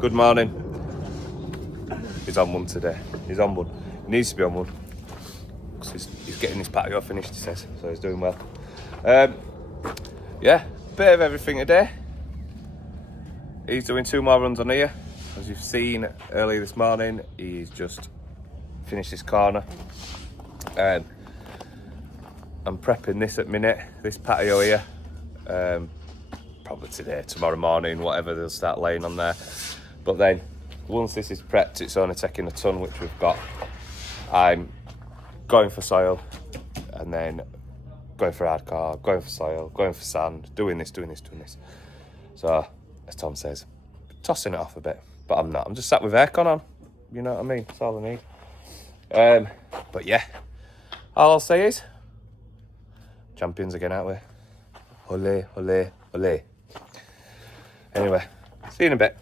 Good morning. He's on one today. He's on one. He needs to be on one. Because he's getting his patio finished, he says. So he's doing well. Yeah, bit of everything today. He's doing 2 more runs on here. As you've seen earlier this morning, he's just finished this corner. I'm prepping this at minute, this patio here. Probably today, tomorrow morning, whatever, they'll start laying on there. But then, once this is prepped, it's only taking a ton, which we've got. I'm going for soil, and then going for hardcore, going for soil, going for sand, doing this. So, as Tom says, tossing it off a bit. But I'm not. I'm just sat with aircon on. You know what I mean? That's all I need. But yeah, all I'll say is, champions again, aren't we? Ole, ole, ole. Anyway, see you in a bit.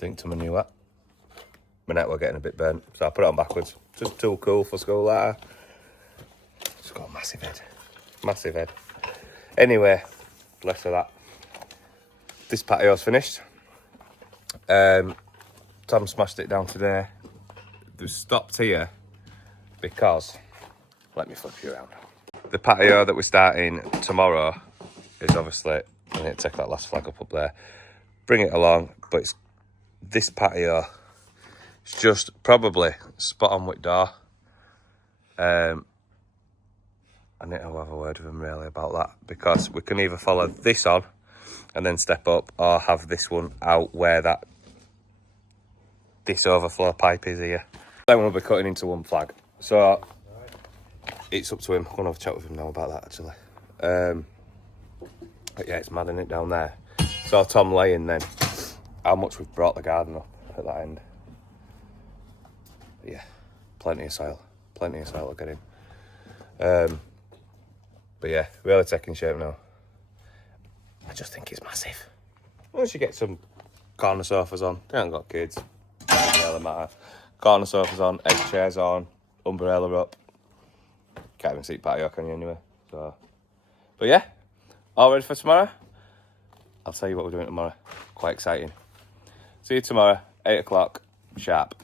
think to my new hat. My net were getting a bit burnt, so I put it on backwards. Just too cool for school, that. It's got a massive head. Massive head. Anyway, less of that. This patio's finished. Tom Tom smashed it down today. They've stopped here because, let me flip you around. The patio that we're starting tomorrow is obviously, I need to take that last flag up there, bring it along, but it's this patio. It's just probably spot on with door. I need to have a word with him really about that, because we can either follow this on and then step up, or have this one out where this overflow pipe is here. Then we'll be cutting into one flag. So it's up to him. I'm going to have a chat with him now about that actually. But yeah, it's mad, isn't it, down there? So Tom laying then how much we've brought the garden up at that end. But yeah, plenty of soil to get in. But yeah, really taking shape now. I just think it's massive. Once you get some corner sofas on, they haven't got kids, doesn't really matter. Corner sofas on, egg chairs on, umbrella up. Can't even see patio, can you, anyway? So, but yeah, all ready for tomorrow? I'll tell you what we're doing tomorrow. Quite exciting. See you tomorrow, 8 o'clock, sharp.